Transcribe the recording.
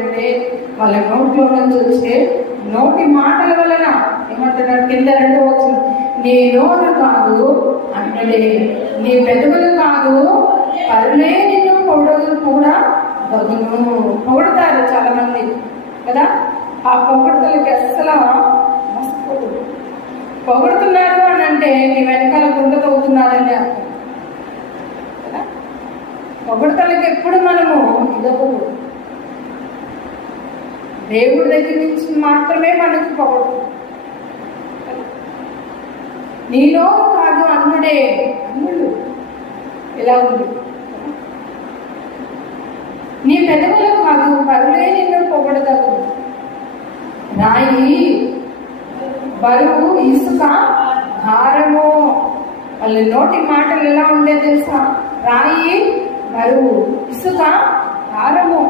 అంటే వాళ్ళ నోట్లో నుంచి వచ్చే నోటి మాటల వలన ఏమంటున్నారు కింద 2వ వచనం, నీ నోరు కాదు అంటే నీ పెదవులు కాదు పరులే నిన్ను పొగడలు కూడా పొగడతారు చాలా మంది కదా. ఆ పొగడతలకి అస్సలు పొగడుతున్నారు అని అంటే నీ వెనకాల గుండె తవ్వుతున్నారని అర్థం కదా. పొగడతలకి ఎప్పుడు మనము ఇదవ్వకూడదు. దేవుడి దగ్గర నుంచి మాత్రమే మనకు పొగడు. నీలో కాదు అన్నుడే, అన్నుడు ఎలా ఉంది, నీ పెదవులు కాదు పరులే నిన్ను పొగడతావు. రాయి బరువు, ఇసుక భారము. వాళ్ళ నోటి మాటలు ఎలా ఉండే తెలుసా? రాయి బరువు, ఇసుక భారము.